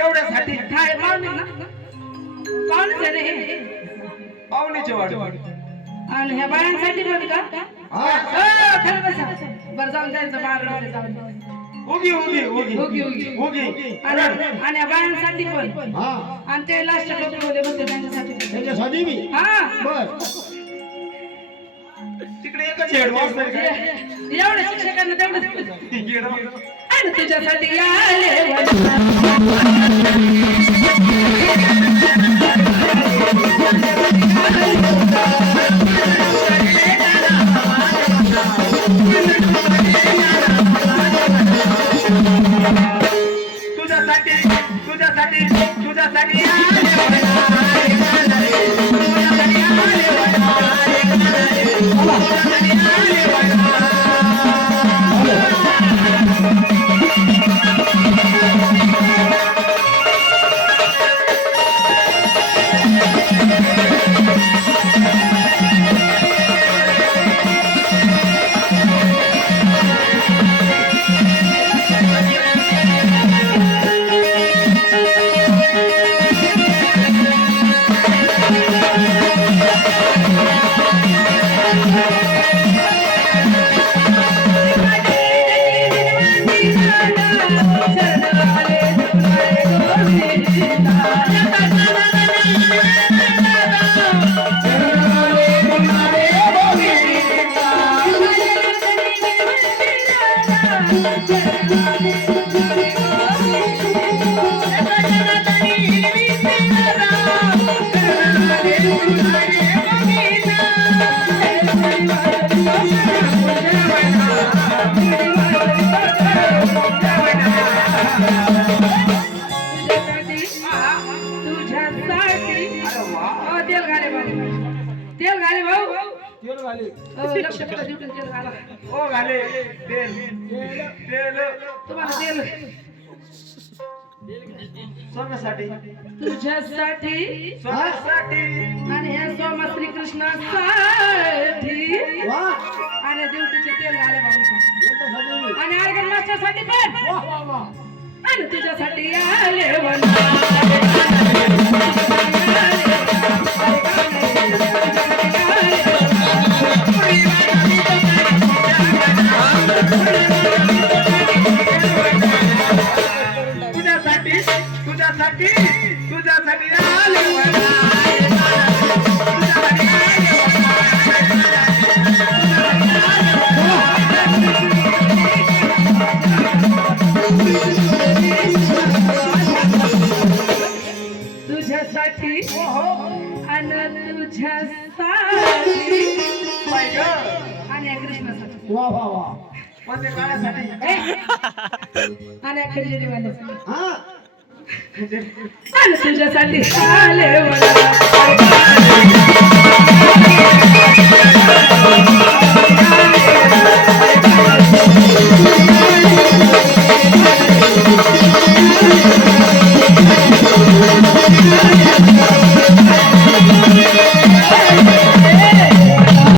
एवढ्यासाठी काय पाहुणे ना पाहुणेच आहे रे पाहुणेचे वाढ आणि ह्या बायांसाठी पण का खरं बसा बरं जाऊन त्यांचं बारडं जाऊन उगी उगी उगी उगी उगी उगी आणि ह्या बायांसाठी पण आणि ते लास्ट टोपीमध्ये बसते त्यांच्यासाठी मी हा बर तिकडे एकच हेड मास्टर काय एवढ्या शिक्षकांना तेवढंच आणि तुझ्यासाठी आले तुझ्यासाठी तुझ्यासाठी तुझ्यासाठी तुझ्यासाठी आणि ह्या सोमा श्रीकृष्णासाठी आणि देवटीचे तेल घाले भाऊ आणि आर्गन मास्टरसाठी पण आणि तुझ्यासाठी आले तुझ्यासाठी तुझ्यासाठी आले तुझ्यासाठी आणि तुझ्यासाठी आणि कृष्णासाठी वा वा वा पण काळासाठी आणि आणि तुझ्यासाठी आले मला